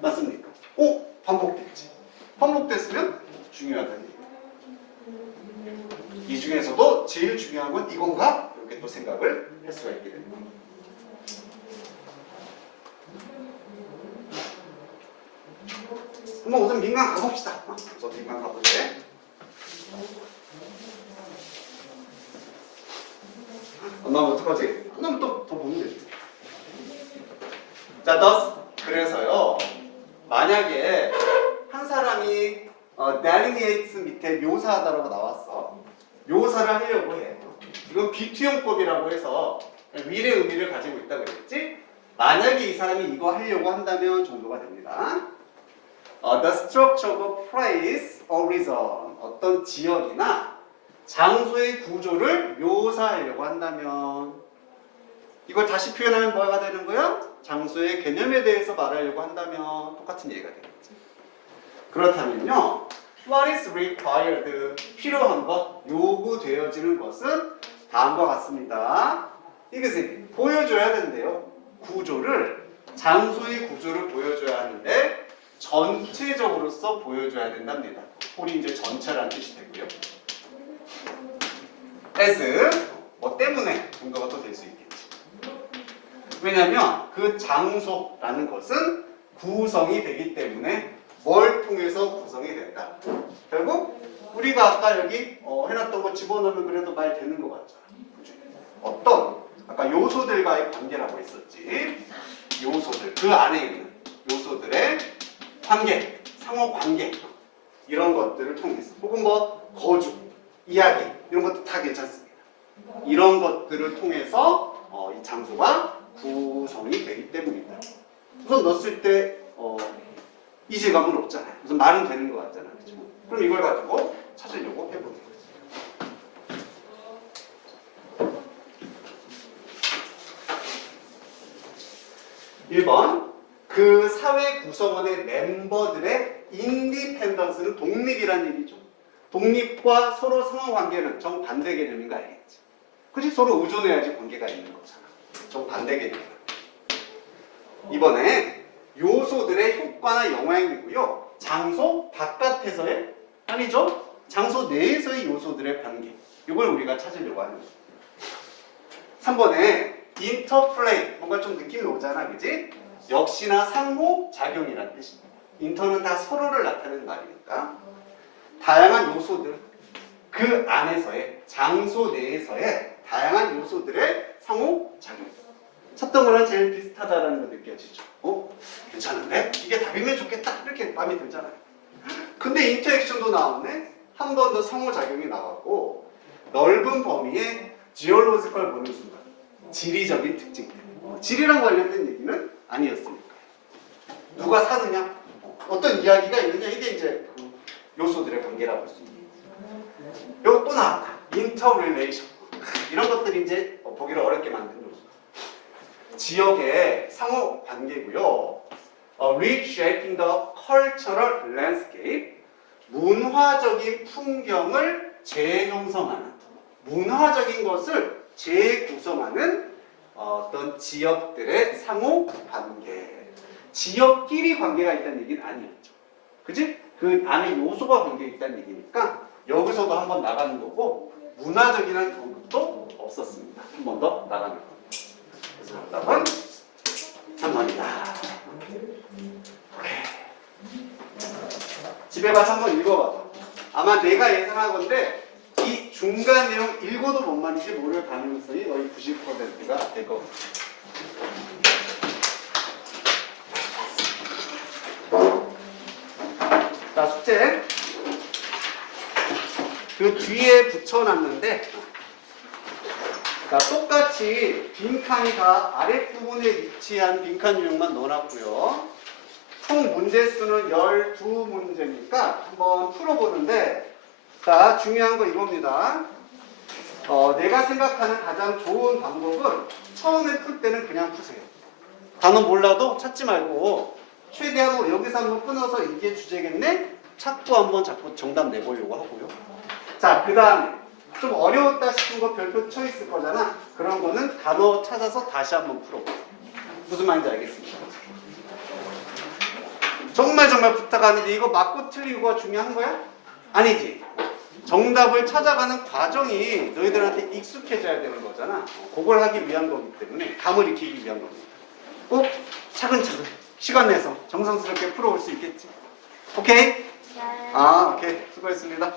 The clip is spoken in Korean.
맞습니까? 오 반복됐지. 반복됐으면 중요하다는 얘기. 이 중에서도 제일 중요한 건 이건가? 이렇게 또 생각을 할 수가 있게 됩니다. 한번 우선 민간 가봅시다. 어, 우선 민간 가볼래? 안 나오면 어떡하지? 안 나오면 또 더 보면 되지. 자, 그래서요. 만약에 한 사람이 어, delineates 밑에 묘사하다라고 나왔어. 묘사를 하려고 해. 이건 비투용법이라고 해서 미래 의미를 가지고 있다고 그랬지? 만약에 이 사람이 이거 하려고 한다면 정도가 됩니다. 어, the structure of a place or region 어떤 지역이나 장소의 구조를 묘사하려고 한다면 이걸 다시 표현하면 뭐가 되는 거야? 장소의 개념에 대해서 말하려고 한다면 똑같은 얘기가 되겠지. 그렇다면요. What is required? 필요한 것, 요구되어지는 것은 다음과 같습니다. 이것을 보여줘야 된대요. 구조를, 장소의 구조를 보여줘야 하는데 전체적으로서 보여줘야 된답니다. 홀이 이제 전체라는 뜻이 되고요. as 뭐 때문에 정도가 또 될 수 있겠지. 왜냐하면 그 장소라는 것은 구성이 되기 때문에 뭘 통해서 구성이 된다. 결국 우리가 아까 여기 어, 해놨던 거 집어넣으면 그래도 말 되는 것 같잖아. 그죠? 어떤 아까 요소들과의 관계라고 했었지. 요소들 그 안에 있는 요소들의 관계, 상호 관계 이런 것들을 통해서 혹은 뭐 거주, 이야기 이런 것도 다 괜찮습니다. 이런 것들을 통해서 어, 이 장소가 구성이 되기 때문이다. 우선 넣었을 때 어, 이질감은 없잖아요. 우선 말은 되는 것 같잖아요. 그렇죠? 그럼 이걸 가지고 찾으려고 해보는 거죠. 1번 그 사회 구성원의 멤버들의 인디펜던스는 독립이란 얘기죠. 독립과 서로 상호 관계는 정반대 개념인가 알겠지. 그렇지 서로 의존해야지 관계가 있는 거잖아. 정반대 개념. 이번에 요소들의 효과나 영향이고요. 장소 바깥에서의 아니죠. 장소 내에서의 요소들의 관계. 이걸 우리가 찾으려고 하는 거죠. 3번에 인터플레이 뭔가 좀 느낌이 오잖아, 그지? 역시나 상호 작용이라는 뜻입니다. 인터는 다 서로를 나타내는 말이니까 다양한 요소들 그 안에서의 장소 내에서의 다양한 요소들의 상호 작용. 찾던 거랑 제일 비슷하다라는 거 느껴지죠. 어? 괜찮은데? 이게 답이면 좋겠다. 이렇게 마음이 들잖아요. 근데 인터액션도 나왔네? 한 번 더 상호작용이 나왔고 넓은 범위의 지올로지컬 보는 순간 지리적인 특징 어, 지리랑 관련된 얘기는 아니었으니까 누가 사느냐? 어떤 이야기가 있느냐? 이게 이제 그 요소들의 관계라고 할 수 있는 요거 또 나왔다. 인터릴레이션 이런 것들이 이제 보기를 어렵게 만든 지역의 상호 관계고요. 어, reshaping the cultural landscape 문화적인 풍경을 재형성하는 문화적인 것을 재구성하는 어떤 지역들의 상호 관계 지역끼리 관계가 있다는 얘기는 아니었죠 그지? 그 안에 요소가 관계 있다는 얘기니까 여기서도 한번 나가는 거고 문화적이라는 언급도 없었습니다 한 번 더 나가는 그래서 정답은 3번이다 집에 가서 한번 읽어봐. 아마 내가 예상하건데 이 중간 내용 읽어도 뭔 말인지 모를 가능성이 거의 90%가 될것 같아요. 자 숙제 그 뒤에 붙여놨는데 자 똑같이 빈칸이 다 아랫부분에 위치한 빈칸 유형만 넣어놨고요. 총 문제 수는 12문제니까 한번 풀어보는데 자 중요한 거 이겁니다. 어, 내가 생각하는 가장 좋은 방법은 처음에 풀 때는 그냥 푸세요. 단어 몰라도 찾지 말고 최대한 뭐 여기서 한번 끊어서 이게 주제겠네? 찾고 한번 자꾸 정답 내보려고 하고요. 자, 그 다음에 좀 어려웠다 싶은 거 별표 쳐 있을 거잖아. 그런 거는 단어 찾아서 다시 한번 풀어보세요. 무슨 말인지 알겠습니까? 정말 정말 부탁하는데 이거 맞고 틀리고가 중요한 거야? 아니지. 정답을 찾아가는 과정이 너희들한테 익숙해져야 되는 거잖아. 그걸 하기 위한 거기 때문에 감을 익히기 위한 겁니다. 꼭 차근차근 시간 내서 정성스럽게 풀어올 수 있겠지. 오케이? 네. 아, 오케이. 수고했습니다.